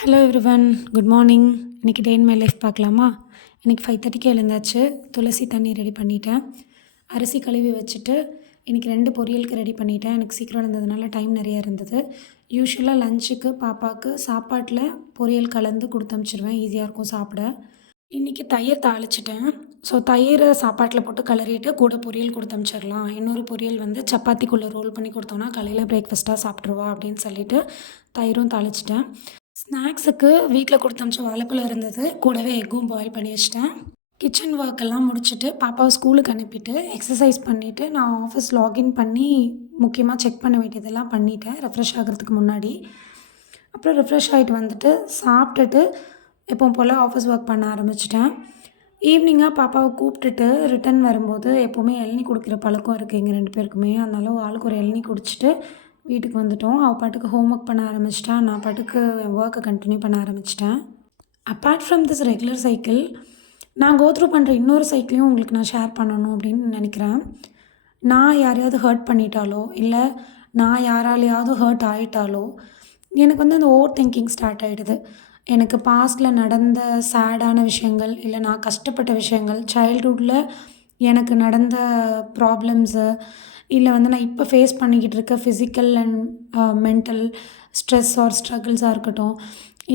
Hello everyone, good morning. இன்றைக்கி டே in my life பார்க்கலாமா? இன்றைக்கி 5:30க்கு எழுந்தாச்சு. துளசி தண்ணி ரெடி பண்ணிட்டேன். அரிசி கழுவி வச்சுட்டு இன்றைக்கி 2 பொரியலுக்கு ரெடி பண்ணிட்டேன். எனக்கு சீக்கிரம் இருந்ததுனால டைம் நிறையா இருந்தது. யூஸ்வலாக லஞ்சுக்கு பாப்பாவுக்கு சாப்பாட்டில் பொரியல் கலந்து கொடுத்து அனுப்பிச்சிடுவேன், ஈஸியாக இருக்கும் சாப்பிட. இன்றைக்கி தயிர் தாளிச்சிட்டேன். ஸோ தயிரை சாப்பாட்டில் போட்டு கிளறிட்டு கூட பொரியல் கொடுத்து அனுப்பிச்சிடலாம். இன்னொரு பொரியல் வந்து சப்பாத்திக்குள்ளே ரோல் பண்ணி கொடுத்தோன்னா காலையில் பிரேக்ஃபாஸ்ட்டாக சாப்பிட்ருவா அப்படின்னு சொல்லிட்டு தயிரும் தாளிச்சிட்டேன். ஸ்நாக்ஸுக்கு வீட்டில் கொடுத்து அனுப்பிச்ச வாழைப்பழம் இருந்தது, கூடவே எக்கும் பாயில் பண்ணி வச்சிட்டேன். கிச்சன் ஒர்க்கெல்லாம் முடிச்சுட்டு பாப்பாவை ஸ்கூலுக்கு அனுப்பிட்டு எக்ஸசைஸ் பண்ணிவிட்டு நான் ஆஃபீஸ் லாகின் பண்ணி முக்கியமாக செக் பண்ண வேண்டியதெல்லாம் பண்ணிட்டேன் ரெஃப்ரெஷ் ஆகிறதுக்கு முன்னாடி. அப்புறம் ரெஃப்ரெஷ் ஆகிட்டு வந்துட்டு சாப்பிட்டுட்டு எப்பவும் போல் ஆஃபீஸ் ஒர்க் பண்ண ஆரம்பிச்சிட்டேன். ஈவினிங்காக பாப்பாவை கூப்பிட்டுட்டு ரிட்டன் வரும்போது எப்போவுமே இளநீ குடிக்கிற பழக்கம் இருக்குது எங்கள் 2 பேருக்குமே. அதனால ஆளுக்கு ஒரு இளநீ குடிச்சிட்டு வீட்டுக்கு வந்துட்டோம். அவள் பாட்டுக்கு ஹோம் ஒர்க் பண்ண ஆரம்பிச்சிட்டா, நான் பாட்டுக்கு என் ஒர்க்கை கண்டினியூ பண்ண ஆரம்பிச்சிட்டேன். Apart from this regular cycle, நான் கோத்ரூ பண்ணுற இன்னொரு சைக்கிளையும் உங்களுக்கு நான் ஷேர் பண்ணணும் அப்படின்னு நினைக்கிறேன். நான் யாரையாவது ஹர்ட் பண்ணிட்டாலோ இல்லை நான் யாராலையாவது ஹர்ட் ஆகிட்டாலோ எனக்கு வந்து அந்த ஓவர் திங்கிங் ஸ்டார்ட் ஆகிடுது. எனக்கு பாஸ்டில் நடந்த சேடான விஷயங்கள், இல்லை நான் கஷ்டப்பட்ட விஷயங்கள், சைல்ட்ஹுட்டில் எனக்கு நடந்த ப்ராப்ளம்ஸு, இல்லை வந்து நான் இப்போ ஃபேஸ் பண்ணிக்கிட்டு இருக்க physical and mental stress or ஸ்ட்ரகிள்ஸாக இருக்கட்டும்,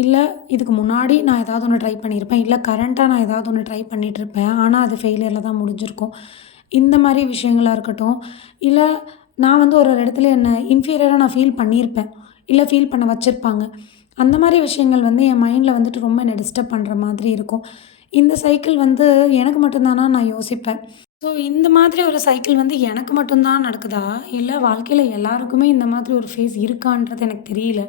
இல்லை இதுக்கு முன்னாடி நான் ஏதாவது ஒன்று ட்ரை பண்ணியிருப்பேன், இல்லை கரண்ட்டாக நான் ஏதாவது ஒன்று ட்ரை பண்ணிகிட்ருப்பேன், ஆனால் அது ஃபெயிலியரில் தான் முடிஞ்சிருக்கும். இந்த மாதிரி விஷயங்களாக இருக்கட்டும், இல்லை நான் வந்து ஒரு இடத்துல என்னை இன்ஃபீரியராக நான் ஃபீல் பண்ணியிருப்பேன், இல்லை ஃபீல் பண்ண வச்சுருப்பாங்க. அந்த மாதிரி விஷயங்கள் வந்து என் மைண்டில் வந்துட்டு ரொம்ப என்னை டிஸ்டர்ப் பண்ணுற மாதிரி இருக்கும். இந்த சைக்கிள் வந்து எனக்கு மட்டும்தானா நான் யோசிப்பேன். ஸோ இந்த மாதிரி ஒரு சைக்கிள் வந்து எனக்கு மட்டும்தான் நடக்குதா, இல்லை வாழ்க்கையில் எல்லாருக்குமே இந்த மாதிரி ஒரு ஃபேஸ் இருக்கான்றது எனக்கு தெரியல.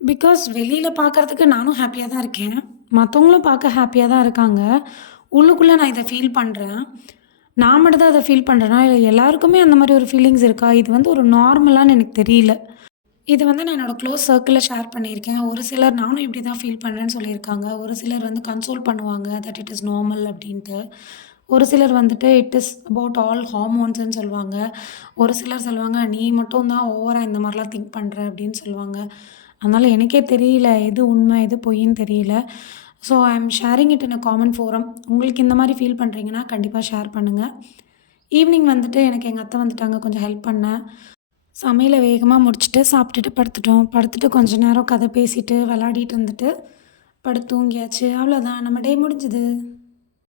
பிகாஸ் வெளியில் பார்க்குறதுக்கு நானும் ஹாப்பியாக தான் இருக்கேன், மற்றவங்களும் பார்க்க ஹாப்பியாக தான் இருக்காங்க. உள்ளுக்குள்ளே நான் இதை ஃபீல் பண்ணுறேன். நான் மட்டும் தான் அதை ஃபீல் பண்ணுறேன்னா, இல்லை எல்லாருக்குமே அந்த மாதிரி ஒரு ஃபீலிங்ஸ் இருக்கா? இது வந்து ஒரு நார்மலான்னு எனக்கு தெரியல. இது வந்து நான் என்னோடய க்ளோஸ் சர்க்கிளில் ஷேர் பண்ணியிருக்கேன். ஒரு சிலர் நானும் இப்படி தான் ஃபீல் பண்ணுறேன்னு சொல்லியிருக்காங்க. ஒரு சிலர் வந்து கன்சோல் பண்ணுவாங்க, தட் இட் இஸ் நார்மல் அப்படின்ட்டு. ஒரு சிலர் வந்துட்டு இட் இஸ் அபவுட் ஆல் ஹார்மோன்ஸ்ன்னு சொல்லுவாங்க. ஒரு சிலர் சொல்லுவாங்க நீ மட்டும் தான் ஓவராக இந்த மாதிரிலாம் திங்க் பண்ணுற அப்படின்னு சொல்லுவாங்க. அதனால் எனக்கே தெரியல எது உண்மை எது பொய்ன்னு தெரியல. So I am sharing it in a common forum. உங்களுக்கு இந்த மாதிரி ஃபீல் பண்ணுறீங்கன்னா கண்டிப்பாக ஷேர் பண்ணுங்கள். ஈவினிங் வந்துட்டு எனக்கு எங்கள் அத்தை வந்துட்டாங்க, கொஞ்சம் ஹெல்ப் பண்ணேன். சமையலை வேகமாக முடிச்சுட்டு சாப்பிட்டுட்டு படுத்துட்டோம். படுத்துட்டு கொஞ்ச நேரம் கதை பேசிட்டு விளாடிட்டு இருந்துட்டு படுத்து தூங்கியாச்சு. அவ்வளோதான், நம்ம டே முடிஞ்சுது.